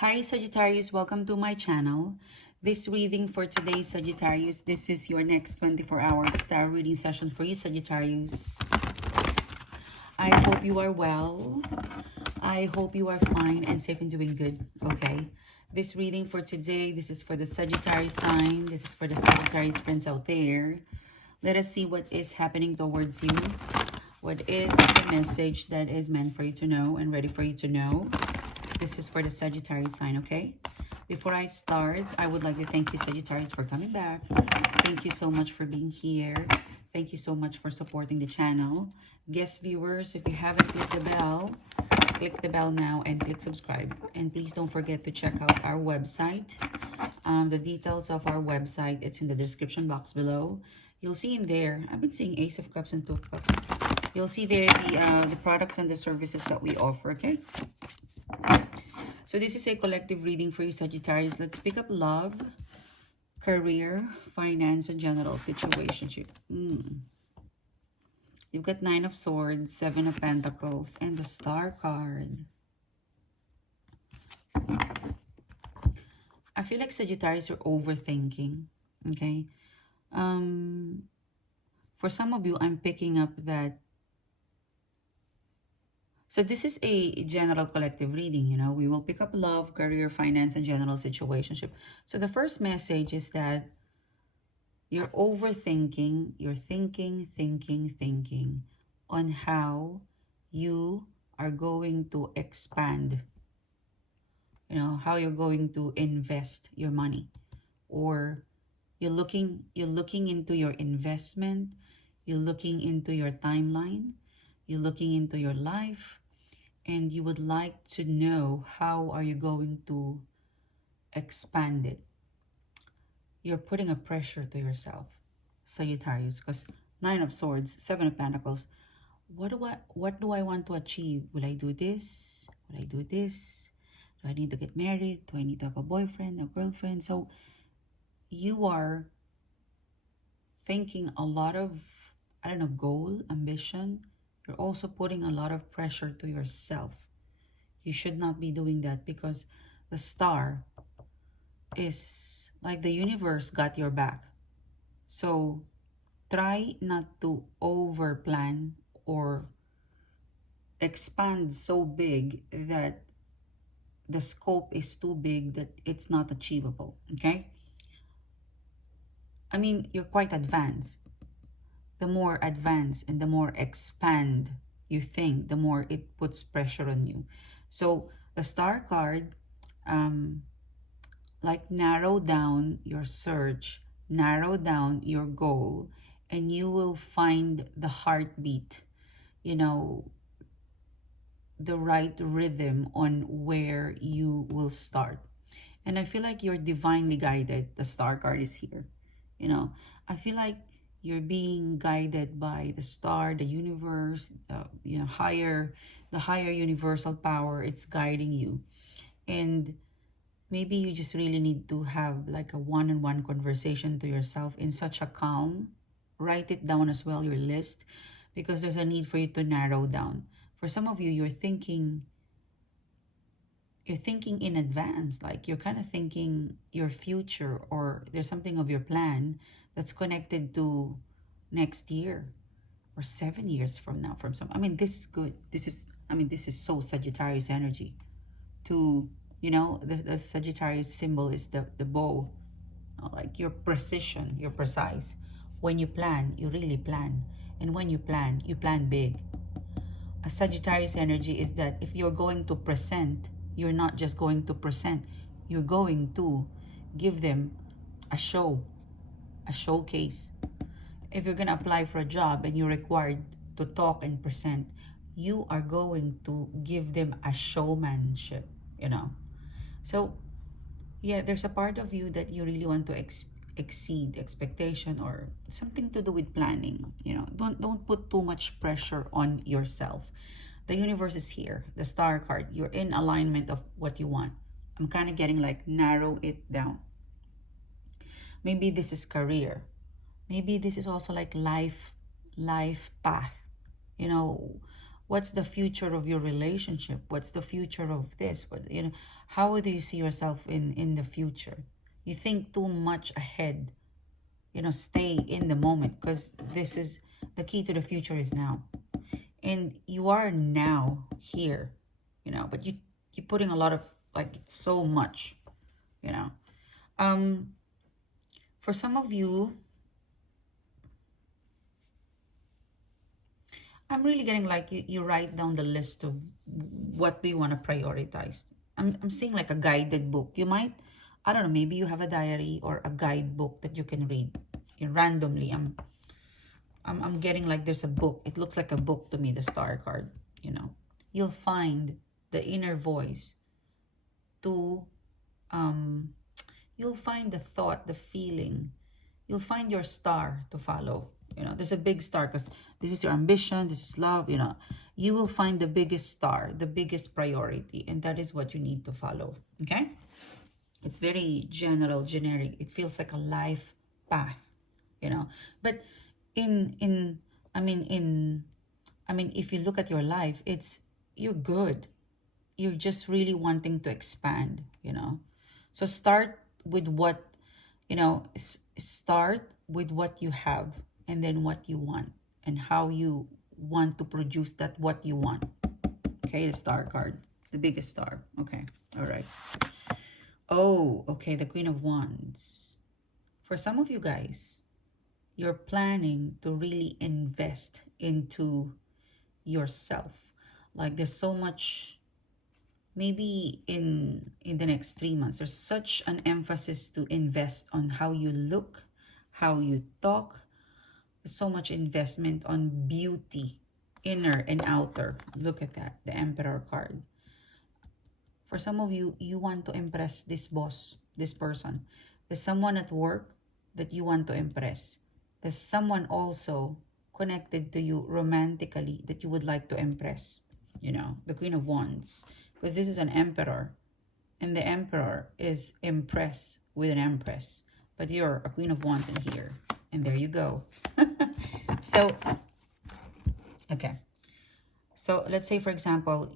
Hi Sagittarius, welcome to my channel. This reading for today, Sagittarius, this is your next 24-hour star reading session for you, Sagittarius. I hope you are well. I hope you are fine and safe and doing good, okay? This reading for today, this is for the Sagittarius sign. This is for the Sagittarius friends out there. Let us see what is happening towards you. What is the message that is meant for you to know and ready for you to know? This is for the Sagittarius sign, okay? Before I start, I would like to thank you, Sagittarius, for coming back. Thank you so much for being here. Thank you so much for supporting the channel. Guest viewers, if you haven't clicked the bell now and click subscribe. And please don't forget to check out our website. The details of our website, it's in the description box below. You'll see in there, I've been seeing Ace of Cups and Two of Cups. You'll see there the products and the services that we offer, okay? So this is a collective reading for you, Sagittarius. Let's pick up love, career, finance, and general situationship. You've got Nine of Swords, Seven of Pentacles, and the Star card. I feel like Sagittarius, you're overthinking, okay? For some of you, I'm picking up that. So this is a general collective reading, you know. We will pick up love, career, finance, and general situationship. So the first message is that you're overthinking, you're thinking on how you are going to expand, you know, how you're going to invest your money, or you're looking into your investment, you're looking into your timeline, you're looking into your life, and you would like to know how are you going to expand it. You're putting a pressure to yourself, Sagittarius, because Nine of Swords, Seven of Pentacles. What do I want to achieve? Will I do this? Will I do this? Do I need to get married? Do I need to have a boyfriend, a girlfriend? So you are thinking a lot of, I don't know, goal, ambition. You're also putting a lot of pressure to yourself. You should not be doing that, because the star is like the universe got your back. So try not to over plan or expand so big that the scope is too big that it's not achievable, okay? I mean, you're quite advanced. The more advanced and the more expand you think, the more it puts pressure on you. So the star card, like, narrow down your search, narrow down your goal, and you will find the heartbeat, you know, the right rhythm on where you will start. And I feel like you're divinely guided. The star card is here. You know, I feel like you're being guided by the star, the universe, the higher universal power. It's guiding you. And maybe you just really need to have like a one-on-one conversation to yourself in such a calm. Write it down as well, your list, because there's a need for you to narrow down. For some of you, you're thinking in advance, like you're kind of thinking your future, or there's something of your plan that's connected to next year or 7 years from now. From some, I mean, this is good. This is so Sagittarius energy. To, you know, the Sagittarius symbol is the bow. Like, your precision, you're precise. When you plan, you really plan. And when you plan big. A Sagittarius energy is that if you're going to present, you're not just going to present, you're going to give them a show, a showcase. If you're going to apply for a job and you're required to talk and present, you are going to give them a showmanship, you know. So yeah, there's a part of you that you really want to exceed expectation, or something to do with planning. You know, don't put too much pressure on yourself. The universe is here. The star card, you're in alignment of what you want. I'm kind of getting like, narrow it down. Maybe this is career. Maybe this is also like life path. You know, What's the future of your relationship? What's the future of this? What, you know, how do you see yourself in the future? You think too much ahead. You know, stay in the moment, because this is the key to the future is now. And you are now here, you know, but you're putting a lot of, like, it's so much, you know. For some of you, I'm really getting like you write down the list of what do you want to prioritize. I'm seeing like a guided book. You might, I don't know, maybe you have a diary or a guidebook that you can read. Randomly, I'm getting like there's a book. It looks like a book to me, the star card, you know. You'll find the inner voice to, you'll find the thought, the feeling. You'll find your star to follow. You know, there's a big star because this is your ambition, this is love, you know. You will find the biggest star, the biggest priority, and that is what you need to follow, okay? It's very general, generic. It feels like a life path, you know. But if you look at your life, you're good. You're just really wanting to expand, you know. So start with what, you know, start with what you have, and then what you want, and how you want to produce that what you want. Okay, the star card, the biggest star. Okay, all right. Oh, okay, the Queen of Wands. For some of you guys, you're planning to really invest into yourself. Like there's so much, maybe in the next 3 months, there's such an emphasis to invest on how you look, how you talk. There's so much investment on beauty, inner and outer. Look at that, the Emperor card. For some of you, you want to impress this boss, this person. There's someone at work that you want to impress. There's someone also connected to you romantically that you would like to impress. You know, the Queen of Wands. Because this is an emperor. And the emperor is impressed with an empress. But you're a Queen of Wands in here. And there you go. So, okay. So let's say, for example,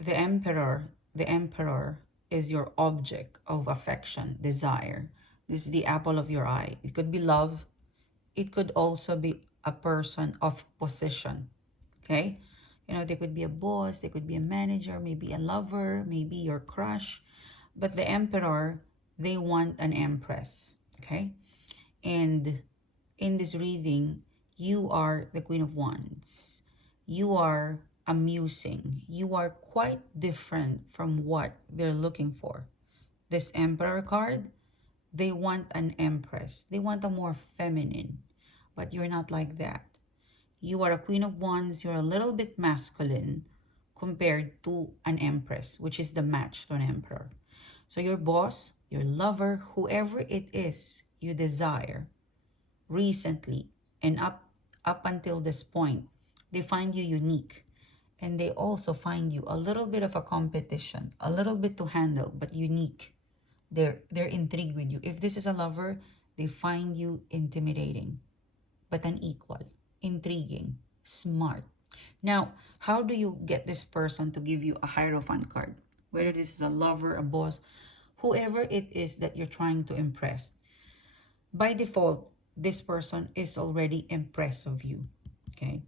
the emperor is your object of affection, desire. This is the apple of your eye. It could be love. It could also be a person of position. Okay? You know, they could be a boss, they could be a manager, maybe a lover, maybe your crush. But the emperor, they want an empress. Okay? And in this reading, you are the Queen of Wands. You are amusing. You are quite different from what they're looking for. This Emperor card, they want an empress. They want a more feminine. But you're not like that. You are a Queen of Wands. You're a little bit masculine compared to an empress, which is the match to an emperor. So your boss, your lover, whoever it is you desire, recently and up until this point, they find you unique, and they also find you a little bit of a competition, a little bit to handle, but unique. They're intrigued with you. If this is a lover, they find you intimidating, but an equal, intriguing, smart. Now, how do you get this person to give you a Hierophant card? Whether this is a lover, a boss, whoever it is that you're trying to impress, by default, this person is already impressed of you, okay?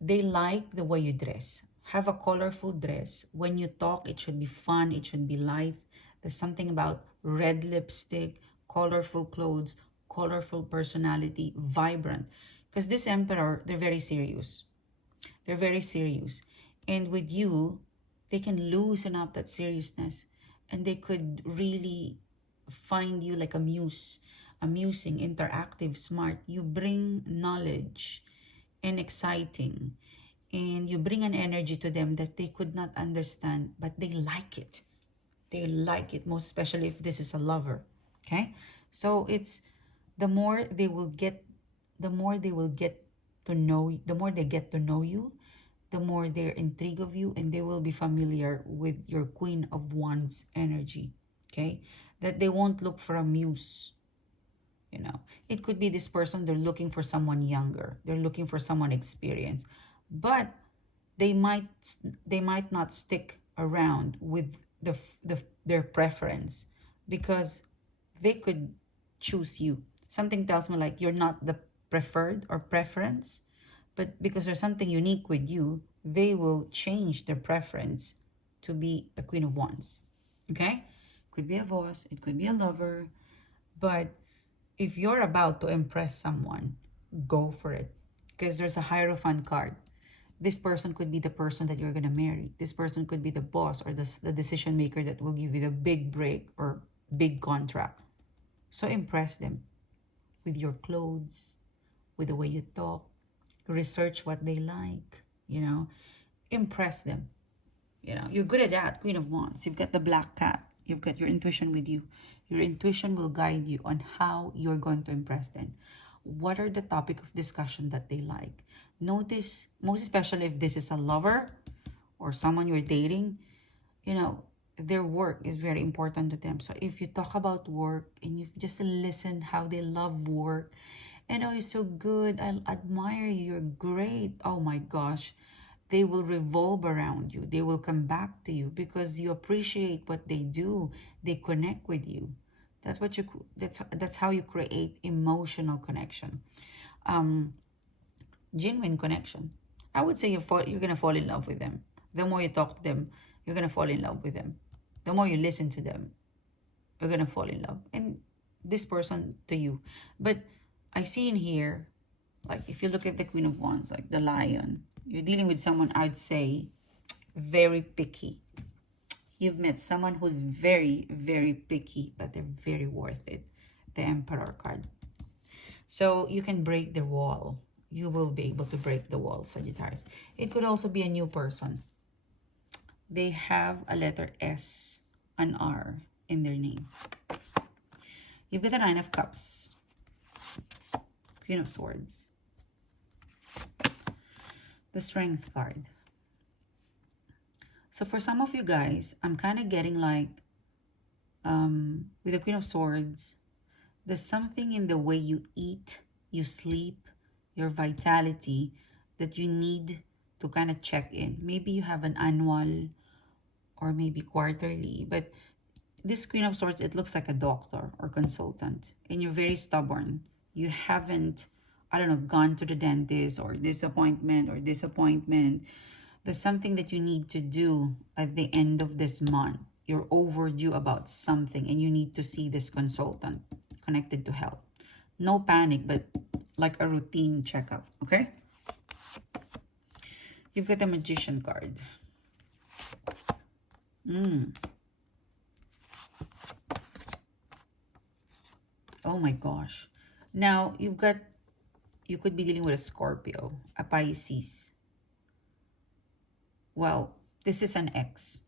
They like the way you dress. Have a colorful dress. When you talk, it should be fun, it should be light. There's something about red lipstick, colorful clothes, colorful personality, vibrant. Because this emperor, they're very serious. They're very serious. And with you, they can loosen up that seriousness, and they could really find you like a muse, amusing, interactive, smart. You bring knowledge and exciting, and you bring an energy to them that they could not understand, but they like it. They like it, most especially if this is a lover. Okay? So it's the more they will get to know, the more they get to know you, the more they're intrigued of you, and they will be familiar with your Queen of Wands energy. Okay? That they won't look for a muse. You know, it could be this person, they're looking for someone younger. They're looking for someone experienced. But they might not stick around with their preference, because they could choose you. Something tells me like you're not the preferred or preference, but because there's something unique with you, they will change their preference to be a Queen of Wands. Okay? Could be a boss, it could be a lover, but if you're about to impress someone, go for it. Because there's a Hierophant card. This person could be the person that you're going to marry. This person could be the boss or the decision maker that will give you the big break or big contract. So impress them with your clothes, with the way you talk, research what they like, impress them. You're good at that, Queen of Wands. You've got the black cat. You've got your intuition with you. Your intuition will guide you on how you're going to impress them. What are the topic of discussion that they like? Notice, most especially if this is a lover or someone you're dating, their work is very important to them. So if you talk about work and you just listen how they love work, and oh, you're so good, I admire you, you're great, oh my gosh, they will revolve around you. They will come back to you because you appreciate what they do. They connect with you. That's how you create emotional connection, genuine connection. I would say you're gonna fall in love with them. The more you talk to them, you're gonna fall in love with them. The more you listen to them, you're gonna fall in love. And this person to you. But I see in here, like if you look at the Queen of Wands, like the Lion, you're dealing with someone, I'd say, very picky. You've met someone who's very, very picky, but they're very worth it. The Emperor card. So you can break the wall. You will be able to break the wall, Sagittarius. It could also be a new person. They have a letter S, an R in their name. You've got the Nine of Cups, Queen of Swords, the Strength card. So for some of you guys, I'm kind of getting like, with the Queen of Swords, there's something in the way you eat, you sleep, your vitality that you need to kind of check in. Maybe you have an annual or maybe quarterly, but this Queen of Swords, it looks like a doctor or consultant, and you're very stubborn. You haven't, I don't know, gone to the dentist or this appointment or this appointment. There's something that you need to do at the end of this month. You're overdue about something and you need to see this consultant connected to health. No panic, but like a routine checkup, okay? You've got the Magician card. Oh my gosh. Now, you could be dealing with a Scorpio, a Pisces. Well, this is an ex.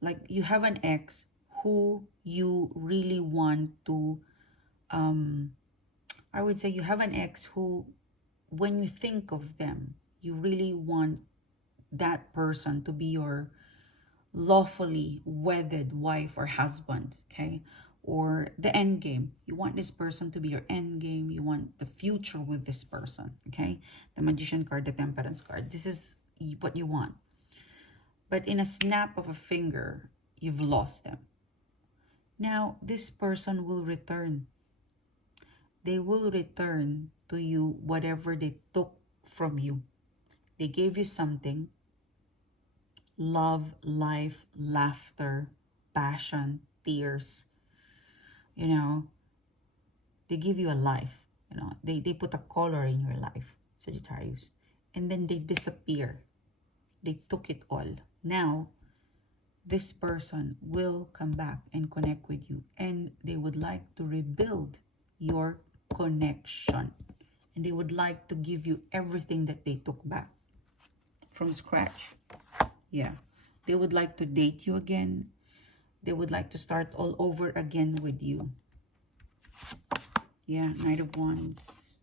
Like you have an ex who you really want to, I would say you have an ex who, when you think of them, you really want that person to be your lawfully wedded wife or husband, okay? Or the end game. You want this person to be your end game. You want the future with this person, okay? The Magician card, the Temperance card. This is what you want. But in a snap of a finger, you've lost them. Now, this person will return. They will return to you whatever they took from you. They gave you something. Love, life, laughter, passion, tears. They give you a life. They put a color in your life, Sagittarius. And then they disappear. They took it all. Now, this person will come back and connect with you. And they would like to rebuild your connection. And they would like to give you everything that they took back from scratch. Yeah. They would like to date you again. They would like to start all over again with you. Yeah, Knight of Wands.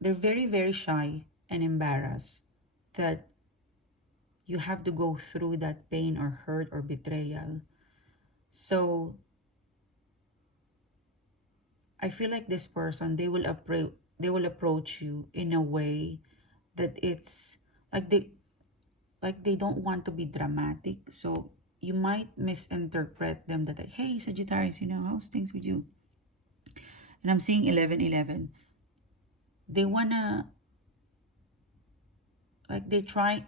They're very, very shy and embarrassed that you have to go through that pain or hurt or betrayal. So I feel like this person, they will approach you in a way that it's like they don't want to be dramatic. So you might misinterpret them that like, hey Sagittarius, how's things with you? And I'm seeing 1111. They wanna, like, they're trying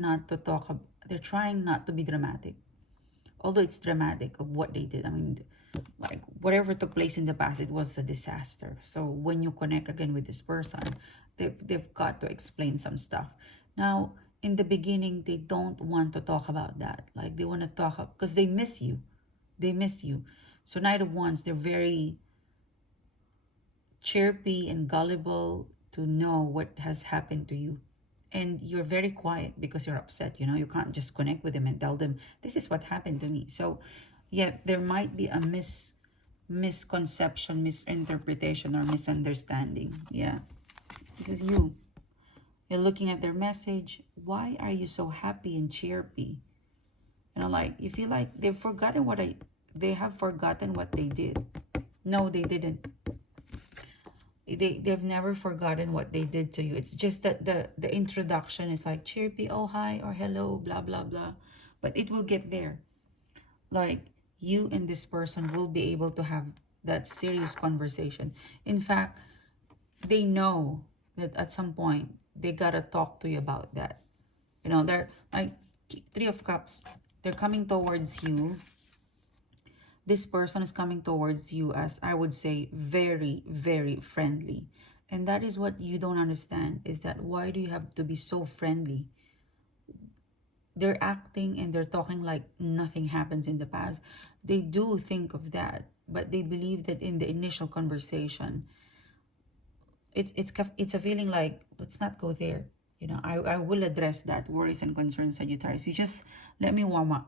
not to they're trying not to be dramatic, although it's dramatic of what they did. I mean, like, whatever took place in the past, it was a disaster. So when you connect again with this person, they've got to explain some stuff. Now, in the beginning, they don't want to talk about that. Like, they want to talk because they miss you. They miss you. So Knight of Wands, they're very chirpy and gullible to know what has happened to you. And you're very quiet because you're upset. You can't just connect with them and tell them, this is what happened to me. So, yeah, there might be a misconception, misinterpretation, or misunderstanding. Yeah, this is you. You're looking at their message. Why are you so happy and chirpy? Like, you feel like they have forgotten what they did. No, they didn't. They've never forgotten what they did to you. It's just that the introduction is like chirpy, oh hi, or hello, blah blah blah. But it will get there. Like, you and this person will be able to have that serious conversation. In fact, they know that at some point they gotta talk to you about that. They're like Three of Cups. They're coming towards you. This person is coming towards you as, I would say, very, very friendly. And that is what you don't understand, is that why do you have to be so friendly? They're acting and they're talking like nothing happens in the past. They do think of that, but they believe that in the initial conversation, it's a feeling like, let's not go there. I will address that worries and concerns, Sagittarius. You just let me warm up.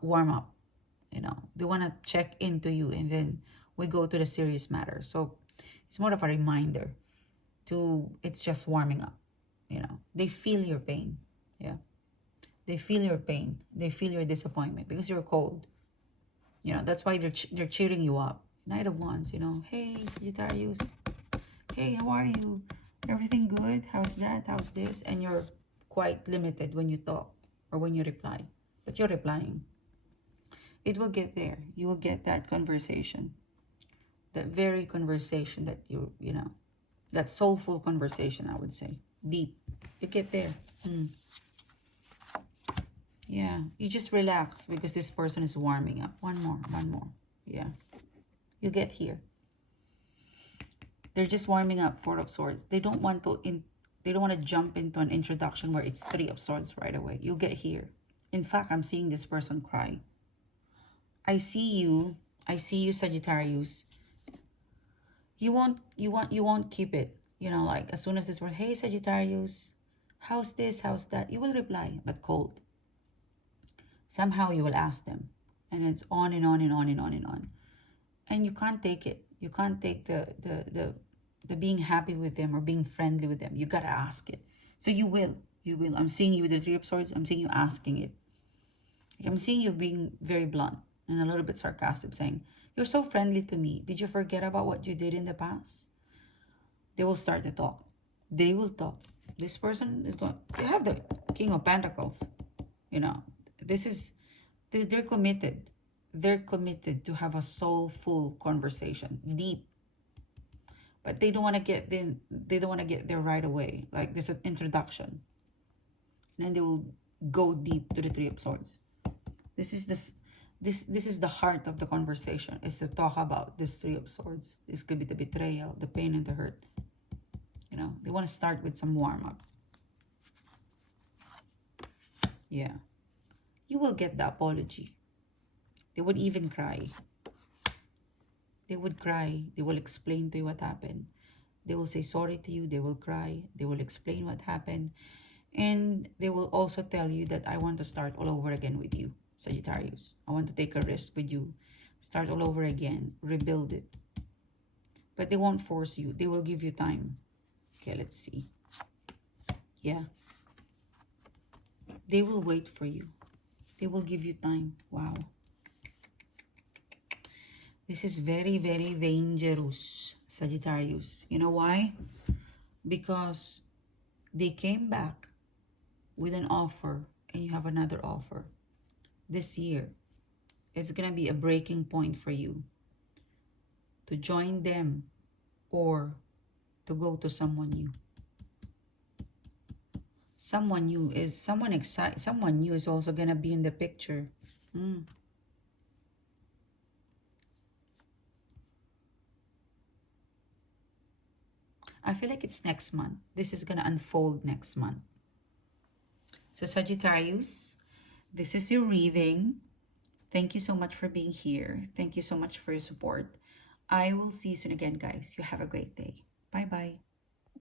They want to check into you, and then we go to the serious matter. So it's more of a reminder it's just warming up. They feel your pain. Yeah, they feel your pain. They feel your disappointment because you're cold. That's why they're cheering you up. Knight of Wands. Hey Sagittarius, hey, how are you? Everything good? How's that? How's this? And you're quite limited when you talk or when you reply, but you're replying. It will get there. You will get that conversation, that very conversation that that soulful conversation, I would say, deep. You get there. Yeah, you just relax because this person is warming up. One more. Yeah, you get here. They're just warming up. Four of Swords. They don't want to jump into an introduction where it's Three of Swords right away. You'll get here. In fact, I'm seeing this person cry. I see you, Sagittarius. You won't keep it. Like, as soon as this word, hey Sagittarius, how's this, how's that? You will reply, but cold. Somehow you will ask them. And it's on and on and on and on and on. And you can't take it. You can't take the being happy with them or being friendly with them. You gotta ask it. So you will. I'm seeing you with the Three of Swords. I'm seeing you asking it. I'm seeing you being very blunt and a little bit sarcastic, saying, you're so friendly to me. Did you forget about what you did in the past? They will start to talk. They will talk. This person is going, they have the King of Pentacles. They're committed. They're committed to have a soulful conversation, deep. But they don't want to get there right away. Like, there's an introduction. And then they will go deep to the Three of Swords. This is the heart of the conversation, is to talk about this Three of Swords. This could be the betrayal, the pain, and the hurt. They want to start with some warm-up. Yeah. You will get the apology. They would even cry. They would cry. They will explain to you what happened. They will say sorry to you. They will cry. They will explain what happened. And they will also tell you that I want to start all over again with you, Sagittarius. I want to take a risk with you. Start all over again. Rebuild it. But they won't force you. They will give you time. Okay, let's see. Yeah. They will wait for you. They will give you time. Wow. This is very, very dangerous, Sagittarius. You know why? Because they came back with an offer and you have another offer. This year, it's going to be a breaking point for you to join them or to go to someone new. Someone new is someone new is also going to be in the picture. I feel like it's next month. This is going to unfold next month. So Sagittarius, this is your reading. Thank you so much for being here. Thank you so much for your support. I will see you soon again, guys. You have a great day. Bye-bye.